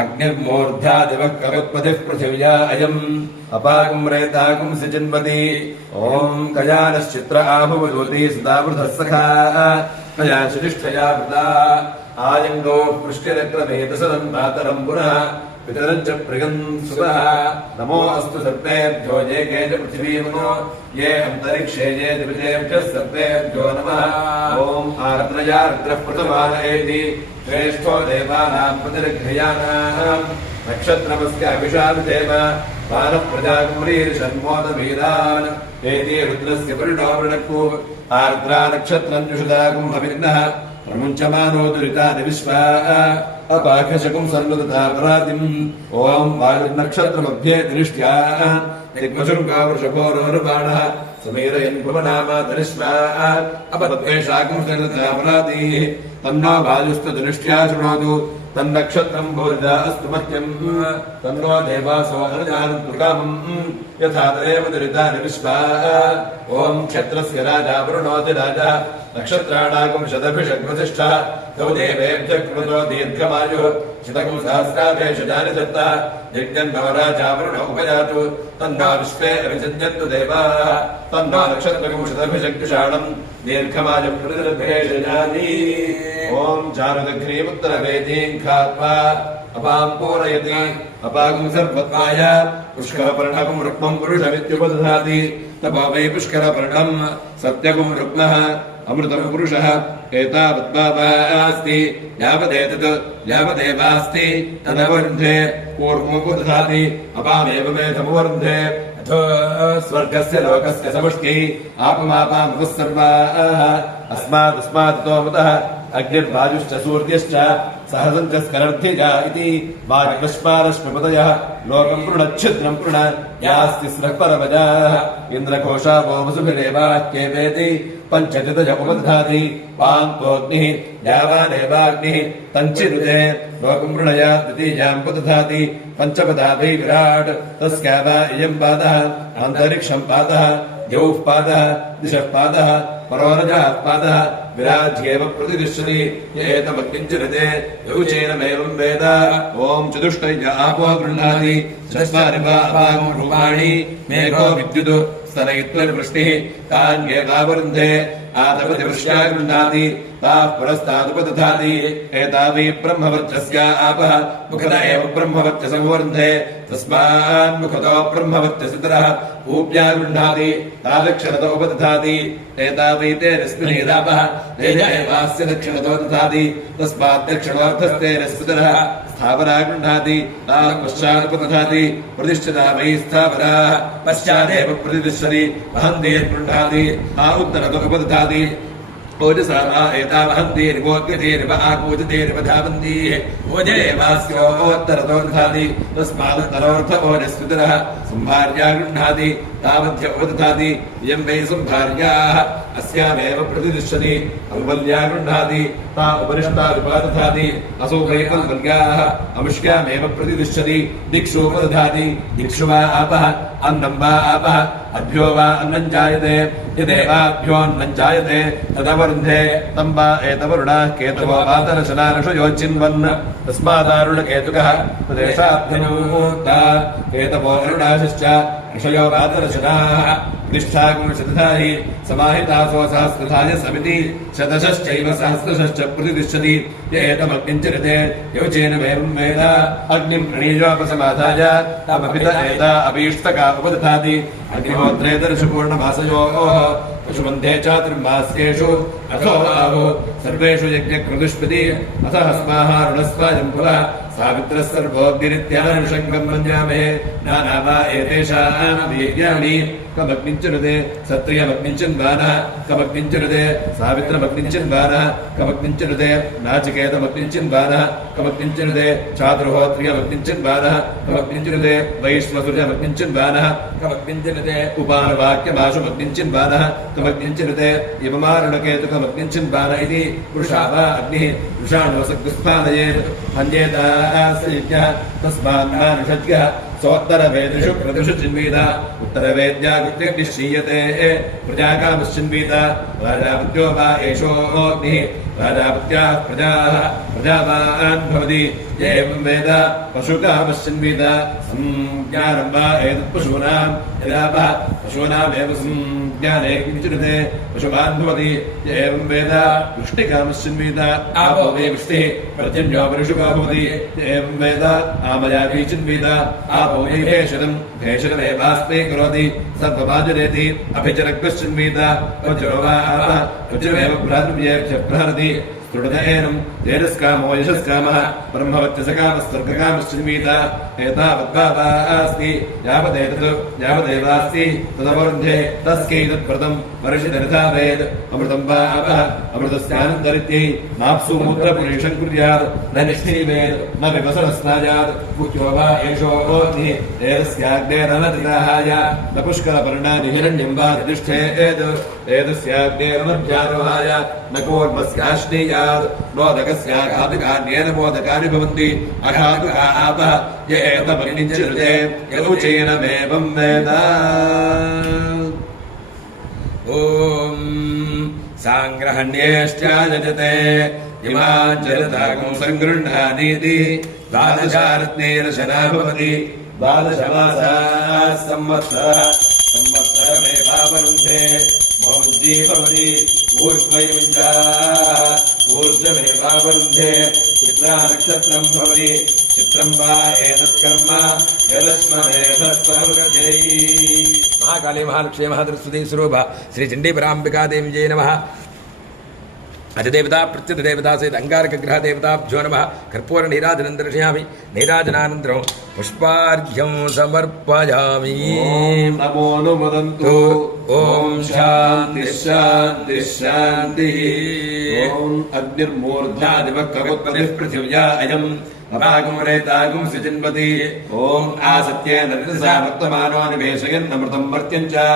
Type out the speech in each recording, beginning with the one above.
अग्निर्मूर्ध्यादिवः कवत्पतिः पृथिव्या अयम् अपाकम् रेताकम् सिचिन्वति ॐ कयानश्चित्र आहुवदूती सदावृधः सखा कया शिष्ठया वृता आयङ्गो पृष्टिरक्रमेतसदम् मातरम् पुनः पितरम् च प्रियम् सुतः नमो अस्तु सर्पेभ्यो ये के च पृथिवीमनो ये अन्तरिक्षे ये दिविजेभ्यः सर्पेभ्यो नमः ॐ आर्द्रया रुद्रः प्रथमानयेति श्रेष्ठो देवानाम् प्रतिर्घयानाम् नक्षत्रमस्य अभिषाभिधेम वानः प्रजाकुम्रीर्षण्मोदवीरान् एते रुद्रस्य परिणो वृणक्कु आर्द्रा नक्षत्रम् जुषदा कुम्भभिन्नः प्रमुञ्चमानो दुरितानि विश्वा अपाकशकुम् सन्नुदता परातिम् ॐ वायुर्नक्षत्रमध्ये दृष्ट्या दिग्मशुर्गा वृषभोरोरुबाणः समीरयन् भुवनामा तरिष्वा अपद्वेषाकम् सन्नुदता परातिः तन्नो वायुस्तु दृष्ट्या शृणोतु तन्नक्षत्रम् भूरिदा अस्तु मह्यम् तन्नो देवासो अनुजानन्तुकामम् यथा तदेव दुरितानि विश्वा ॐ क्षत्रस्य राजा वरुणोति राजा नक्षत्राणाकम् शतभिषग्वसिष्ठः तौ देवेभ्यः कृतो दीर्घमायुः शतकम् सहस्राभेषजानि दत्तः यज्ञम् नवराजा वरुण उपयातु तन्नो विश्वे अभिषज्यन्तु देवाः तन्नो नक्षत्रकम् शतभिषग्विषाणम् दीर्घमायुः प्रतिर्भेषजानि ॐ चारुदघ्रीमुत्तरवेदीम् खात्वा अपाम् पूरयति अपाकम् सर्वत्वाय पुष्करपर्णकम् रुक्मम् पुरुषमित्युपदधाति तपो वै पुष्करपर्णम् सत्यकम् रुक्मः अमृतम् पुरुषः एतावद्भावास्ति यावदेवास्ति तदवरुन्धे पूर्वमुपदधाति अपामेव मेधमुवरुन्धे स्वर्गस्य लोकस्य समुष्टिः आपमापामुपः सर्वाः अस्मादतोमुतः अग्निर्वायुश्च सूर्यश्च सहसञ्च स्करर्थिजा इति वायुरश्मारश्मिपतयः लोकम् पृणच्छिद्रम् पृण यास्ति स्रः परमजाः इन्द्रघोषा वो वसुभिरेवाह्येवेति पञ्चजतज उपदधाति पान्तोऽग्निः द्यावानेवाग्निः तञ्चिरुते लोकम् पृणया द्वितीयाम् उपदधाति पञ्चपदाभिः विराट् तस्या वा इयम् पादः अन्तरिक्षम् पादः द्यौः पादः दिशः पादः परोरजः पादः विराज्येव प्रतिष्ठति एतमग्निञ्चिरते यौचेनमेवम् वेद ॐ चतुष्टय आपो गृह्णाति चत्वारि रूपाणि मेघो विद्युत् स्तनयित्ववृष्टिः तान्येतावरुन्धे आतपति वृष्ट्या गृह्णाति ताः पुरस्तादुपदधाति एतावि ब्रह्मवर्चस्य आपः मुखत एव ब्रह्मवर्चसमुवरुन्धे तस्मान्मुखतो ब्रह्मवर्चसितरः ऊप्या गृह्णाति तादक्षिणतो उपदधाति एतावि तेरस्मिन्नेदापः तेज एवास्य दक्षिणतो दधाति तस्मात् दक्षिणोऽर्थस्तेरस्मितरः स्थावरा गृह्णाति ताः पश्चादुपदधाति प्रतिष्ठिता वै स्थावराः पश्चादेव प्रतिष्ठति वहन्तीर्गृह्णाति ता उत्तरतो उपदधाति ओजसा एतावहन्तीरिवोद्गतेरिव आकूजतेरिव धावन्तीः ओजेवास्योत्तरतो दधाति तस्मादुत्तरोऽर्थ ओजस्वितरः संभार्या गृह्णाति तावद्य उपदधाति इयं वै संभार्याः अस्यामेव प्रतिष्ठति औवल्या गृह्णाति ता उपरिष्टादुपदधाति असौ वै औवल्याः अमुष्यामेव प्रतिष्ठति दिक्षु उपदधाति दिक्षु वा आपः अन्नं वा आपः अभ्यो वा अन्नं जायते यदेवाभ्योऽन्नं जायते तदवरुन्धे तं वा एतवरुणाः केतवो वातरशनानषयोच्चिन्वन् तस्मादारुणकेतुकः प्रदेशाभ्यनूता केतवो अरुणाशिश्च ऋषयो वातरशनाः प्रतिष्ठाकुंशतधारि समाहितासो सहस्रधाय समिति शतशश्चैव सहस्रशश्च प्रतिष्ठति य एतमग्निञ्चरते योचेनमेवं वेद अग्निं प्रणीयोपसमाधाय तमपित एता अभीष्टका उपदधाति अग्निहोत्रेतर्षपूर्णमासयोः पशुमन्धे चातुर्मास्येषु अथो आहो सर्वेषु यज्ञकृतुष्पति अथ अस्माहारुणस्वायं पुनः सावित्रः सर्वोऽग्निरित्यानुषङ्गम् मन्यामहे नानावा एतेषाम् वीर्याणि कमग्निञ्चरुते सत्रियमग्निञ्चिन्वानः कमग्निञ्चरुते सावित्रमग्निञ्चिन्वानः कमग्निञ्चरुते नाचिकेतमग्निञ्चिन्वानः कमग्निञ्चरुते चातुर्होत्रियमग्निञ्चिन्वानः कमग्निञ्चरुते वैश्वसुर्यमग्निञ्चिन्वानः कमग्निञ्चरुते उपानवाक्यमाशुमग्निञ्चिन्वानः कमग्निञ्चरुते इममारुणकेतुकमग्निञ्चिन्वान इति पुरुषा वा अग्निः वृषाणुवसग्स्पादयेत् अन्येतास्य यज्ञः तस्मान्मानुषज्ञः सोत्तरवेदिषु प्रतिषु चिन्वीत उत्तरवेद्याकृत्यग्निश्चीयते प्रजाकामश्चिन्वीत राजापत्यो वा एषोऽग्निः राजापत्याः प्रजाः प्रजावान् भवति एवं वेद पशुकामश्चिन्वेद संज्ञानं वा एतत्पशूनां यदा वा पशूनामेव संज्ञाने किञ्चिदते पशुमान् भवति एवं वेद वृष्टिकामश्चिन्वेद आपो वे वृष्टिः पर्जन्यो वृषुको भवति एवं वेद आमयापि चिन्वेद आपो वे भेषजमेवास्मै करोति सर्वमाजनेति अभिचरग्श्चिन्वेद वज्रो वा वज्रमेव प्रहरति ृढतएनम् तेजस्कामो यशस्कामः ब्रह्मवत्यसकामस्वर्गकामश्चिन्वीत एतावद्भावा अस्ति यावदेवास्ति तदवरुन्धे तस्कैतत्व्रतम् वर्षितरथा वेद अमृतम् वा आपः अमृतस्यानन्तरित्यै माप्सु मूत्रपुरीषम् कुर्यात् न निष्ठीवेत् न विवसरस्नायात् मुख्यो वा एषोऽग्निः एतस्याग्नेरनतिदाहाय न पुष्करपर्णानि हिरण्यम् वा प्रतिष्ठेत् एतस्याग्नेरनभ्यारोहाय न कूर्मस्याश्नीयात् नोदकस्याघातुकान्येन मोदकानि भवन्ति अघातुका आपः य एतमग्निञ्चिनुते यौचेनमेवं वेद ॐ साङ्ग्रहण्येश्चायजते इमाञ्चरतागं सङ्गृह्णानीति द्वादशारत्नेरशना भवति द्वादशमासाः संवत्सरमेवावरुन्धे मौञ्जी भवति ऊर्ध्वयुञ्जा ऊर्ध्वमेवावरुन्धे चित्रा नक्षत्रं भवति चित्रं वा एतत्कर्म यदस्मदेधस्वर्गजै महाकाली महालक्ष्मी महादृष्टि स्वरूप श्री चण्डीपराम्बिका देवी नमः अतिदेवता प्रत्यदेवता सहित अंगारकग्रह देवताभ्यो नमः कर्पूर नीराजनं दर्शयामि नीराजनानन्तरं पुष्पार्घ्यं समर्पयामि नमो नुमदन्तु ओम शांति शांति शांति ओम अग्निर्मूर्धादिवक्त्रवत्पतिः पृथिव्या अयम् अपागं रेतागं सिचिन्वति ओम आसत्येन रजसा वर्तमानो निवेशयन् अमृतं मर्त्यं च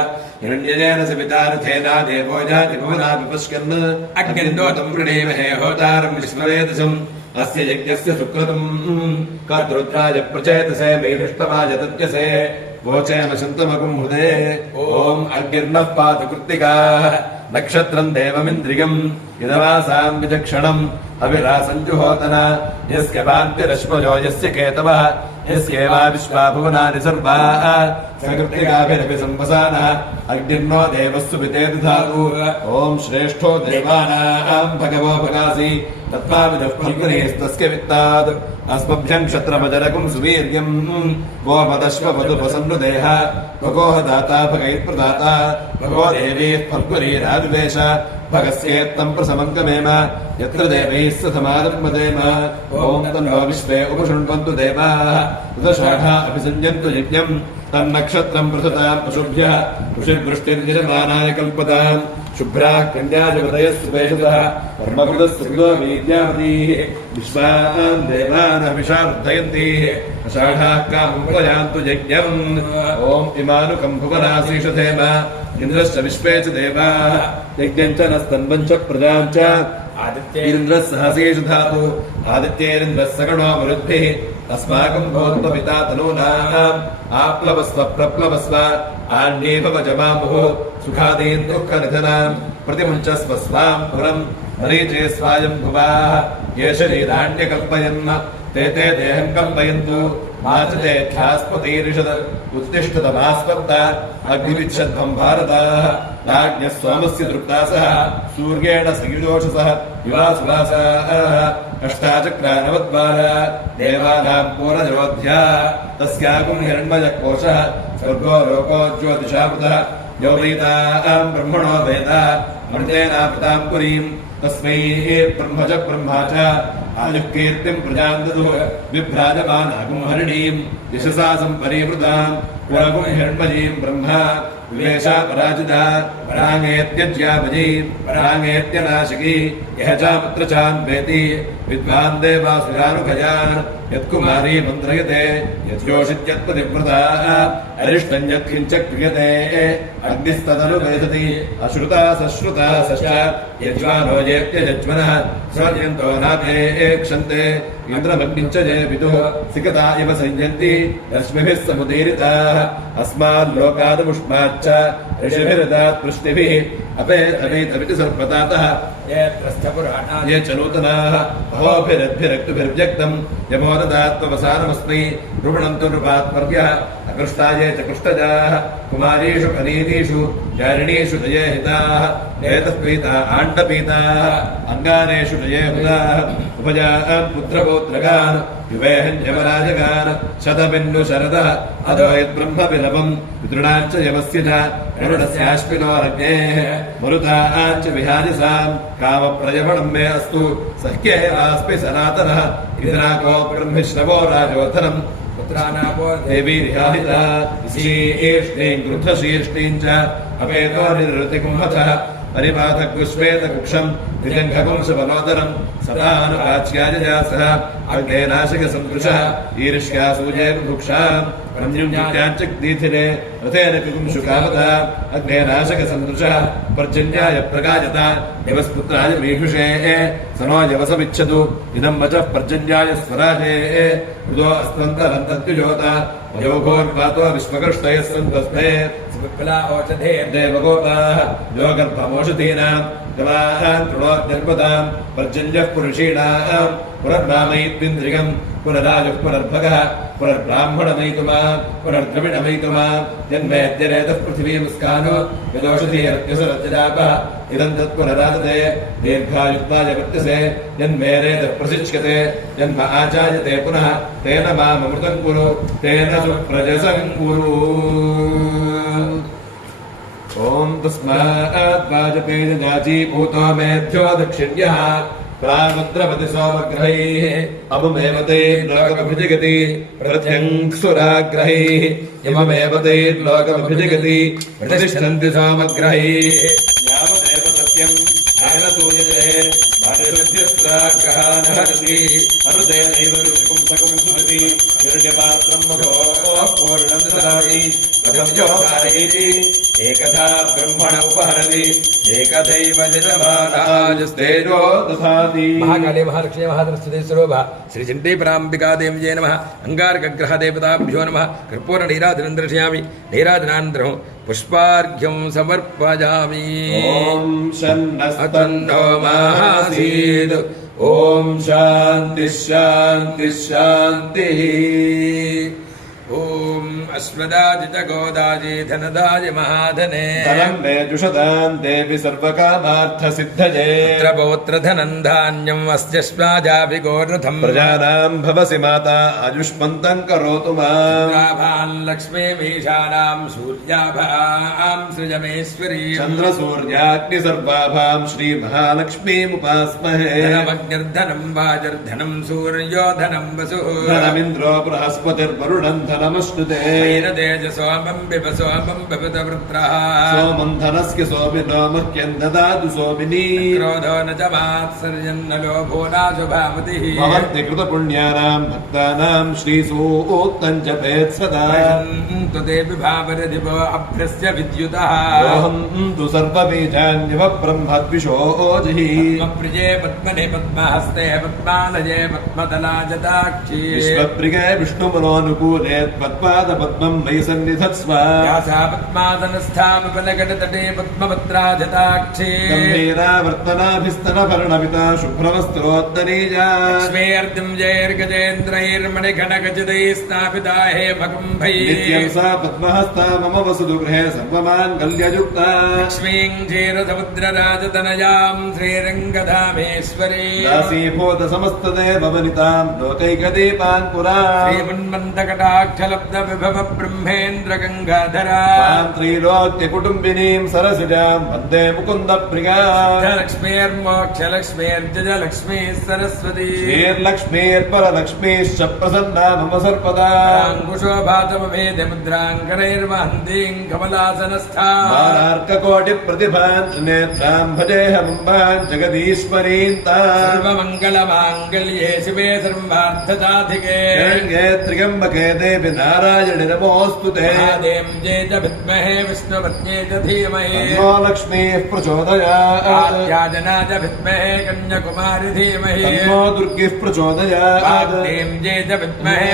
हिरण्यजेन सवितारथेना देवो जाति भुवना विपश्यन् अग्निन्दोतं प्रणेमहे होतारं विश्ववेदसम् अस्य यज्ञस्य सुकृतं कर्तृत्राय प्रचेतसे वैष्णवाय तत्यसे वोचेन शन्तमगुं हृदे ओम अग्निर्नः पातु कृत्तिकाः नक्षत्रं देवमिन्द्रियं यदवासां विचक्षणम् अविरासञ्जुहोतन यस्य भान्तिरश्मजो यस्य केतवः यस्येवा विश्वा भुवनानि सर्वाः सकृत्तिकाभिरपि संवसानः अग्निर्नो देवस्तु पिते दधातु ओम श्रेष्ठो देवानां भगवो भगासि तत्त्वाविदः फल्गुनीस्तस्य वित्तात् अस्मभ्यं क्षत्रमजरकुं सुवीर्यं वो मदश्ववधुपसन्नुदेह भगोह दाता भगैत्प्रदाता भगो देवी फल्गुनीराविवेश भगस्येत्तं प्रसमङ्गमेम यत्र देवैः स समादर्मदेम ओम तन्नो विश्वे उपशृण्वन्तु देवाः ऋतषाढा अभिसञ्जन्तु यज्ञम् तन्नक्षत्रं पृथताम् अशुभ्यः ऋषिर्वृष्टिर्यजमानाय कल्पताम् शुभ्राः कन्याजवतयः सुपेशतः कर्मकृतस्तुलो वीद्यावतीः विश्वान् देवान् हविषा वर्धयन्ति अषाढाः कामुपयान्तु यज्ञम् ओम इमानुकं भुवनासीषधेम इन्द्रश्च विश्वे च देवाः यज्ञं च नस्तन्वं च प्रजां च आदित्येन्द्रः सहसेषु धातु आदित्येन्द्रः सगणो मरुद्भिः अस्माकं भवत्वपिता तनूनाम् आप्लवस्व प्रप्लवस्व आण्ये भवजमामुः सुखादीन् दुःखनिधनाम् प्रतिमुञ्चस्व स्वां पुरम् मरीचे स्वायं भुवाः ये शरीराण्यकल्पयन् ते ते देहं कल्पयन्तु माचते ख्यास्पतिरिषद उत्तिष्ठतमास्पत्त अग्निविच्छद्भं भारताः राज्ञः सोमस्य दृप्तासः सूर्येण सयुजोषसः युवासुवासाः अष्टाचक्रानवद्वारा देवानां पूर्णनिरोध्या तस्यागुं हिरण्मयकोशः स्वर्गो लोको ज्योतिषामृतः यो वेदां ब्रह्मणो वेद अमृतेनावृतां पुरीम् तस्मै ब्रह्मज ब्रह्मा च आयुक्कीर्तिं प्रजां ददुः विभ्राजमानागुं हरिणीम् यशसा सम्परिवृताम् पुरगुं हिरण्मयीं ब्रह्मा विवेशा पराजिता पराङ्गेत्यज्यापजीम् पराङ्गेत्यनाशिकी यः चामुत्र चान्वेति विद्वान् देवासुरानुभयान् यत्कुमारी मन्त्रयते यद्योषित्यत्पतिव्रता अरिष्टं यत्किञ्च क्रियते अग्निस्तदनुवेदति अश्रुता सश्रुता सश्च यज्वानो येत्यजज्वनः स्वर्यन्तो नाते क्षन्ते इन्द्रमग्निञ्च ये विदुः सिकता इव संयन्ति रश्मिभिः समुदीरिताः अस्माल्लोकादमुष्माच्च ऋषिभिरदात् वृष्टिभिः अपेतवेतविति सर्पतातः ये प्रस्थपुराणानि ये च नूतनाः अहोभिरद्भिरक्तुभिर्व्यक्तम् यमोददात्मवसानमस्मै रुवणन्तु नृपात्पर्यः अकृष्टाये च कृष्टजाः कुमारीषु कनीतीषु चारिणीषु जये हिताः एतत्पीता आण्डपीताः अङ्गानेषु जये हुताः उपजान् पुत्रपौत्रगान् युवेहन् यमराजगान् शतबिन्दु शरदः अदोयद्ब्रह्मविलपम् पितॄणाञ्च यमस्य च गरुडस्याश्विनोरग्नेः मरुताञ्च विहारिसाम् कामप्रजवणम् मे अस्तु सह्ये वास्मि सनातनः इन्द्राको ब्रह्मिश्रवो राजोधनम् पुत्रानापो देवी रिहाहिता शीर्ष्णीम् क्रुद्धशीर्ष्णीम् च अपेतो निरृतिकुम्भथः परिपातकुश्वेतकुक्षम् निजङ्घपुंसवनोदरम् सदानुवाच्याजयासः अग्नेनाशिकसन्दृशः ईर्ष्यासूजेर्भुक्षाम् प्रञ्जुञ्जाञ्च दीथिने रथेन पिपुंशुकावता अग्नेनाशकसन्दृशः पर्जन्याय प्रकाशता यवस्पुत्राय मीषुषे स नो यवसमिच्छतु इदम् वचः पर्जन्याय स्वराजे उदो अस्त्वन्तरन्तत्युजोता योगोर्वातो विश्वकृष्टयः सन्तस्मे विप्ला औषधे देवगोपाः योगर्भमोषधीनाम् गवान् तृणोद्यर्पताम् पर्जन्यः पुरुषीणाम् पुनर्नामयित्विन्द्रियम् पुनरायुः पुनर्भगः पुनर्ब्राह्मणमयितुमा पुनर्द्रविणमयितुमा जन्मेद्यरेतः पृथिवीमुस्कानो यदोषधीरत्युसरज्जरापः इदम् तत्पुनरादते दीर्घायुत्वाय वर्तसे जन्मेरेतः प्रशिच्यते जन्म आचार्यते पुनः तेन माममृतम् कुरु तेन सुप्रजसम् कुरु ॐ तस्मात् वाजपेयजाजीभूतो मेभ्यो दक्षिण्यः प्रामुद्रपति सोमग्रहैः अमुमेव ते लोकमभिजगति प्रत्यङ्सुराग्रहैः इममेव ते लोकमभिजगति प्रतिष्ठन्ति सोमग्रहैः यावदेव सत्यम् येन सूयते भार्यभ्यस्त्राग्रहानहरति हृदयनैव पुंसकम् सुमति हिरण्यपात्रम् मधो पूर्णम् ददाति कथम् योगायति एकधा ब्रह्मण उपहरति एकदैव जलमानाजस्तेजो दधाति महाकाले महालक्ष्मी महाधरस्वती स्वरूपा श्री चण्डीपराम्बिका देव्यै नमः अंगारकग्रह देवताभ्यो नमः कर्पूर नीराजनन्दर्शयामि नीराजनानन्तरं पुष्पार्घ्यं समर्पयामि ॐ शन्नस्तन्नो महासीद् ॐ शान्तिः शान्तिः शान्तिः ॐ अश्वदाजि च गोदाजि धनदाजि महाधने धनं मे जुषतां देवि सर्वकामार्थसिद्धये पुत्रपौत्रधनं धान्यम् अस्यश्वाजाभिगोरथम् प्रजानां भवसि माता आयुष्मन्तं करोतु माम् लाभान् लक्ष्मीमीशानां सूर्याभां सृजमेश्वरी चन्द्रसूर्याग्निसर्वाभां श्रीमहालक्ष्मीमुपास्महे धनमग्निर्धनं वाजर्धनं सूर्यो धनं वसुः धनमिन्द्रो बृहस्पतिर्वरुणं धनमश्नुते वैरतेजसोमं बिभसोमं बिभतवृत्रः सोमं धनस्य सोमिनो मह्यं ददातु सोमिनी क्रोधो न च मात्सर्यन्न लोभो नाशुभामतिः भवन्ति कृतपुण्यानां भक्तानां श्रीसूक्तं जपेत् सदा तु ते विभावरधिपो अभ्यस्य विद्युतः तु सर्वबीजान्यव ब्रह्मद्विषोजिः प्रिये पद्मने पद्महस्ते पद्मालये पद्मदलाजटाक्षी विश्वप्रिये विष्णुमनोनुकूले पद्मादपद्मं मयि सन्निधत्स्व सा पद्मासनस्थामपलकटतटे पद्मपत्राजटाक्षी गम्भीरावर्तनाभिस्तनपर्णमिता शुभ्रवस्त्रोत्तरीजा लक्ष्मीर्तिं जैर्गजेन्द्रैर्मणिघनखचितैः स्थापिता हेमकुम्भैः नित्यं सा पद्महस्ता मम वसतु गृहे सर्वमाङ्गल्ययुक्ता लक्ष्मीं क्षीरसमुद्रराजतनयां श्रीरङ्गधामेश्वरी दासीभूत समस्तदेववनितां लोकैकदीपान् पुरा श्रीमन्मन्दकटाक्षलब्धविभव ब्रह्मेन्द्रगङ्गाधरा त्रैलोक्यकुटुम्बिनीं सरसिजां वन्दे मुकुन्दप्रिया लक्ष्मीर्मोक्षलक्ष्मीर्जलक्ष्मीः सरस्वती श्रीर्लक्ष्मीर्परलक्ष्मीश्च प्रसन्ना मम सर्वदा अङ्कुशोभातमभेदमुद्राङ्करैर्वहन्तीं कमलासनस्था मार्ककोटिप्रतिभान् नेत्रां भजेऽहमम्बान् जगदीश्वरीं ताम् सर्वमङ्गलमाङ्गल्ये शिवे सर्वार्थसाधिके शरण्ये त्र्यम्बके देवि नारायणि नमोऽस्तु ते महादेव्यै च विद्महे विष्णुपत्न्यै च धीमहि तन्नो लक्ष्मीः प्रचोदयात् कात्यायना च विद्महे कन्याकुमारी धीमहि तन्नो दुर्गिः प्रचोदयात् देव्यै च विद्महे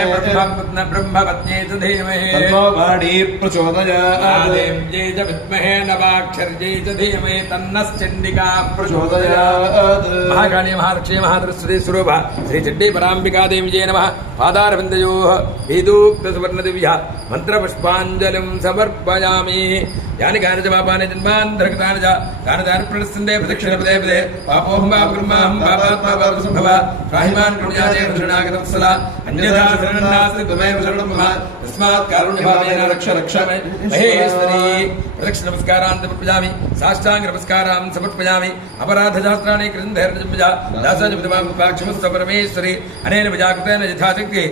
ब्रह्मपत्न्यै च धीमहि तन्नो वाणी प्रचोदयात् देव्यै च विद्महे नवाक्षर्यै च धीमहि तन्नश्चण्डिका प्रचोदयात् महाकाली महालक्ष्मी महासरस्वती स्वरूप श्री चण्डी पराम्बिका देव्यै नमः पादारविन्दयोः वेदोक्तसुवर्णदिव्या मन्त्रपुष्पाञ्जलिं समर्पयामि यानि कानि च पापानि जन्मान्तरकृतानि च तानि तानि प्रणश्यन्ते प्रदक्षिणपदे पदे पापोऽहं पापकृन्माहं पापात्मा पापसम्भव त्राहिमान् करुणयाते शरणागतवत्सला अन्यथा शरणं नास्ति त्वमेव शरणं मम तस्मात् कारुण्यभावेन रक्ष रक्ष महेश्वरी प्रदक्षिणनमस्कारान् समर्पयामि साष्टाङ्गनमस्कारान् समर्पयामि अपराधशास्त्राणि कृतन्धैर्जम्बजा दासजपदमाक्षमस्व परमेश्वरी अनेन विजाकृतेन यथाशक्ति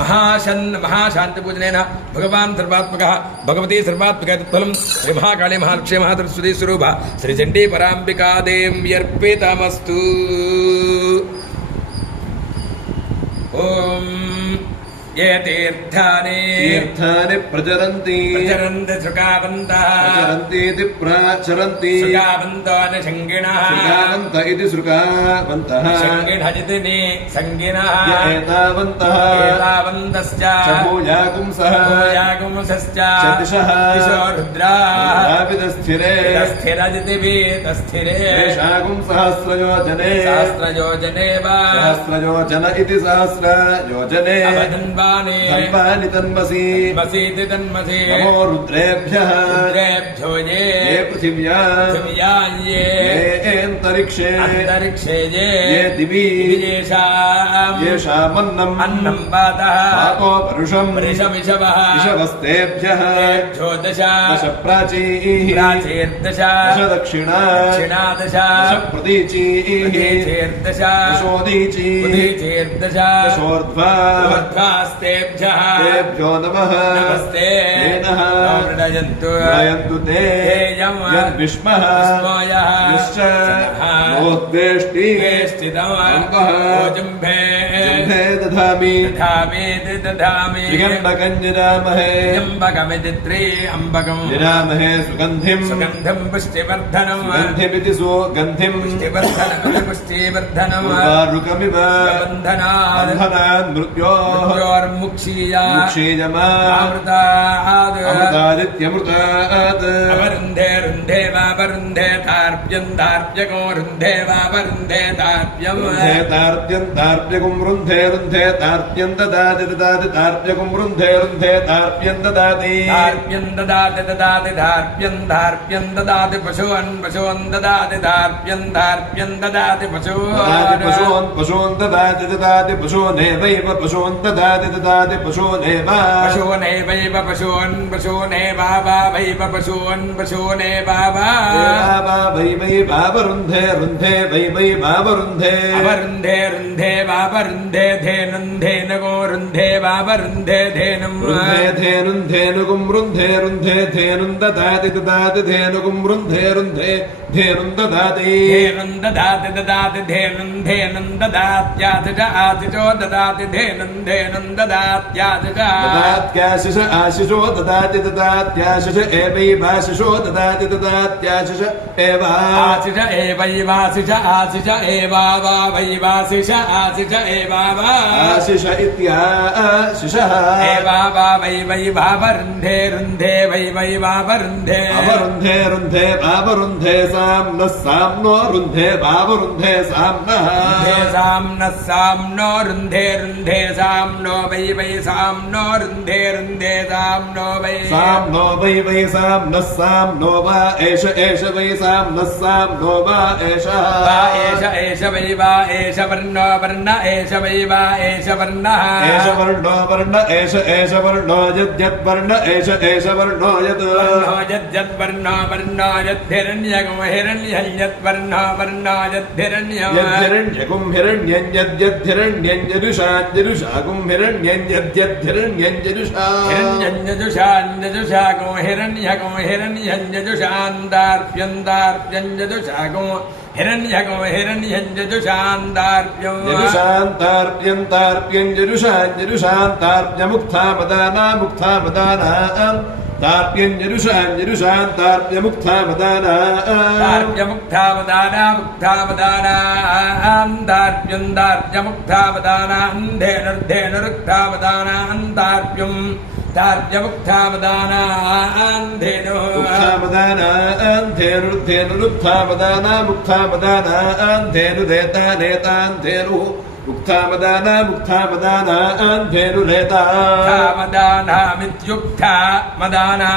महाशान्तिपूजनेन भगवान् सर्वात्मकः भगवती सर्वात्मकः तत्फलं श्री महाकाली महालक्ष्मी महासरस्वती स्वरूप श्री चण्डी पराम्बिका देव्यर्पितमस्तु। ओम ये तीर्थानि प्रचरन्ति प्रचरन्तीति प्रचरन्ति सुगावन्तो न शङ्गिणः सुगावन्त इति सुगावन्तः शङ्गिणः शङ्गिणः एतावन्तश्च भूयागुंसश्च दिशः दिशो रुद्राः स्थिरजिति वेदस्थिरे सहस्रयोजने वा सहस्रयोजन इति सहस्रयोजने तन्वानि तन्मसि मसीति तन्मसि नमो रुद्रेभ्यः रुद्रेभ्यो ये पृथिव्यां ये अन्तरिक्षे ये दिवि येषामन्नं पातो वरुषमिषवः इषवस्तेभ्यः दश प्राचीर्दश दक्षिणा प्रतीचीर्दश तेभ्यो नमः नमस्ते प्रयन्तु ते यद्विष्मः नोद्वेष्टि जम्भे दधामि त्र्यम्बकमिति त्र्यम्बकं निरामहे सुगन्धिं पुष्टिवर्धनं गन्धिमिति सुगन्धिं पुष्टिवर्धनं उर्वारुकमिव बन्धनात् मृत्योर्मुक्षीयमामृतादित्यमृतात् अवरुन्धे रुन्धे वावरुन्धे तार्प्यको रुन्धे वावरुन्धे तार्प्यं रुन्धे रुन्धे तार्प्यं ददाति तार्प्यकुं रुन्धे रुन्धे तार्प्यं ददाति ददाति पशून् ददाति तार्प्यं ददाति पशून् ददाति पशूनेवैव पशून् ददाति पशूनेव पशूनेवावैव पशूनेवावरुन्धे रुन्धे वै वावरुन्धे अवरुन्धे रुन्धे वावरुन्धे धेनुन्धेनगो रुन्धे वावरुन्धे धेनुं धेनुगुं रुन्धे रुन्धे धेनुं ददाति धेनुगुं रुन्धे रुन्धे धेनुं ददाति धेनुं ददात्यातिचो ददाति धेनुं ददात्याशिष आशिषो ददाति ददात्याशिष एवैवाशिषो ददाति ददात्याशिष एवाशिष एवैवाशिष आशिष एवावैवाशिष आशिष एवाशिष इत्याशिषः एवावै वावरुन्धे रुन्धे वै वावरुन्धे अवरुन्धे रुन्धे वावरुन्धे साम्नः साम्नो रुन्धे वावरुन्धे साम्नः साम्नो रुन्धे साम्नो वै साम्नो रुन्धे साम्नो वै साम्नः साम्नो वा एष वै साम्नः साम्नो वा एषः एष वै वा एष वर्णो वर्ण एष वै वा एष वर्णः एष वर्णो वर्ण एष वर्णो यद्यद्वर्ण एष वर्णो यद्वर्णो वर्णो यद्धिरण्यगो हिरण्यं यद्वर्णो वर्णो यद्धिरण्यगुं हिरण्यं यद्यद्धिरण्यं यजुषागुं हिरण्यं यद्यद्धिरण्यं यजुषागो हिरण्यगो हिरण्यं यजुषान्दार्प्यं यजुषागो హిరణ్యకో హిరణ్యం జజుషాంతార్ప్యం జరుషాంతార్ప్యంతార్ప్యం జరుషాంజరుషాంతార్ప్యముక్తామదానా ముక్తామదానా तार्प्यं जरुषां तार्प्यमुक्तामदाना तार्प्यमुक्तामदाना मुक्तामदाना तार्प्यं तार्प्यमुक्तामदाना धेनुर्धेनुरुक्तामदाना तार्प्यं तार्प्यमुक्तामदाना धेनु मुक्तामदाना धेनुर्धेनुरुक्तामदाना मुक्तामदाना धेनुरेता नेतान् धेनुः मुक्तामदाना मुक्तामदाना धेनुरेता मदानामित्युक्ता मदाना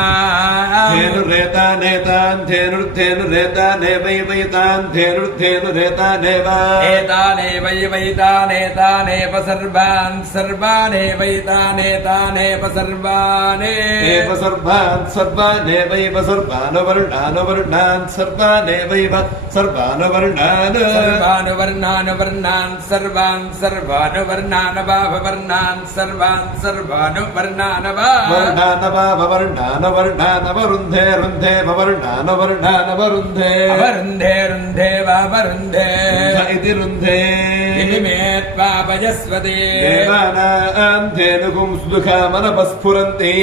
धेनुरेता नेतान् धेनुर्धेनुरेता नेवैवैतान् धेनुर्धेनुरेता नेव एतानेवैवैतानेतानेव सर्वान् सर्वानेवैतानेतानेव सर्वाने एव सर्वान् सर्वानेवैव सर्वानुवर्णानुवर्णान् सर्वानेवैव सर्वानुवर्णान् सर्वानुवर्णानुवर्णान् सर्वान् सर्वानुवर्णानभाववर्णान् सर्वान् सर्वानुवर्णानभाववर्णानवर्णानवर्णानवरुन्धे रुन्धे ववर्णानवर्णानवरुन्धे अवरुन्धे रुन्धे वावरुन्धे इति रुन्धे इति मे त्वापयस्वते देवानां धेनुगुं सुखामनपस्फुरन्ति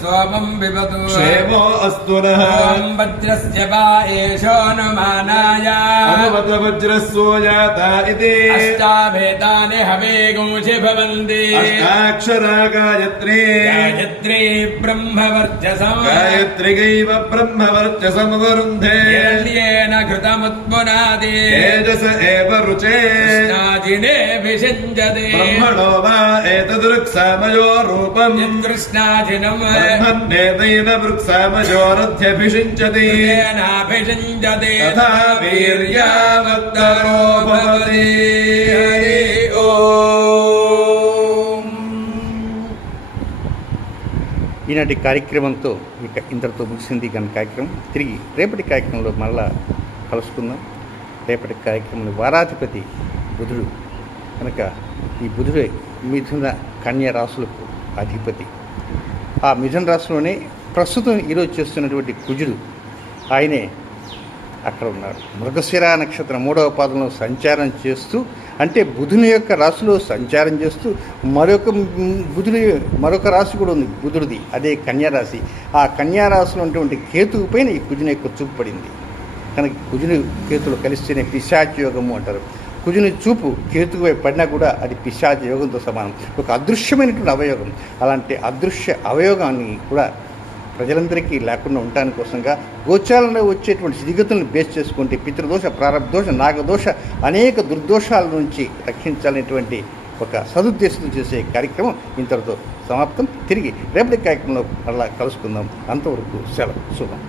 सोमं विपतु क्षेमो अस्तु नः ॐ वज्रस्य वा एषोऽनुमानाय अनुमत वज्रस्सोजाता इति अष्टाभेतानि हवेगुंषि भवन्ति अष्टाक्षरा गायत्री गायत्री ब्रह्मवर्चसम् गायत्रिगैव ब्रह्मवर्चसमवरुन्धे हिरण्येन घृतमुत्पुनादि तेजस एव रुचे कृष्णाजिने विषञ्जते ब्रह्मणो वा एतदृक्सामयो रूपम् कृष्णाजिनम् ब्रह्मण्येतेन वृक्सामयोरध्यभिषिञ्चति तेनाभिषञ्जते तथा वीर्यावत्तरो भवति हरि ఓం. ఈనాటి కార్యక్రమంతో ఇక ఇంతటితో ముగిసింది గన కార్యక్రమం. తిరిగి రేపటి కార్యక్రమంలో మళ్ళా కలుసుకుందాం. రేపటి కార్యక్రమంలో వారాధిపతి బుధుడు కనుక ఈ బుధుడే మిథున కన్య రాశులకు అధిపతి. ఆ మిథున రాశిలోనే ప్రస్తుతం ఈరోజు చేస్తున్నటువంటి కుజుడు ఆయనే అక్కడ ఉన్నాడు. మృగశిర నక్షత్రం 3వ పాదంలో సంచారం చేస్తూ, అంటే బుధుని యొక్క రాశిలో సంచారం చేస్తూ మరొక రాశి కూడా ఉంది బుధుడిది, అదే కన్యారాశి. ఆ కన్యారాశిలో ఉన్నటువంటి కేతువు పైన ఈ కుజుని యొక్క చూపు పడింది కనుక కుజుని కేతులు కలిస్తేనే పిశాచ యోగము అంటారు. కుజుని చూపు కేతువు పడినా కూడా అది పిశాచ యోగంతో సమానం, ఒక అదృశ్యమైనటువంటి అవయోగం. అలాంటి అదృశ్య అవయోగాన్ని కూడా ప్రజలందరికీ లేకుండా ఉండటాని కోసంగా గోచారంలో వచ్చేటువంటి స్థితిగతులను బేస్ చేసుకుంటే పితృదోష, ప్రారబ్ధదోష, నాగదోష, అనేక దుర్దోషాల నుంచి రక్షించాలనేటువంటి ఒక సదుద్దేశంతో చేసే కార్యక్రమం ఇంతటితో సమాప్తం. తిరిగి రేపటి కార్యక్రమంలో అలా కలుసుకుందాం. అంతవరకు సెలవు. శుభం.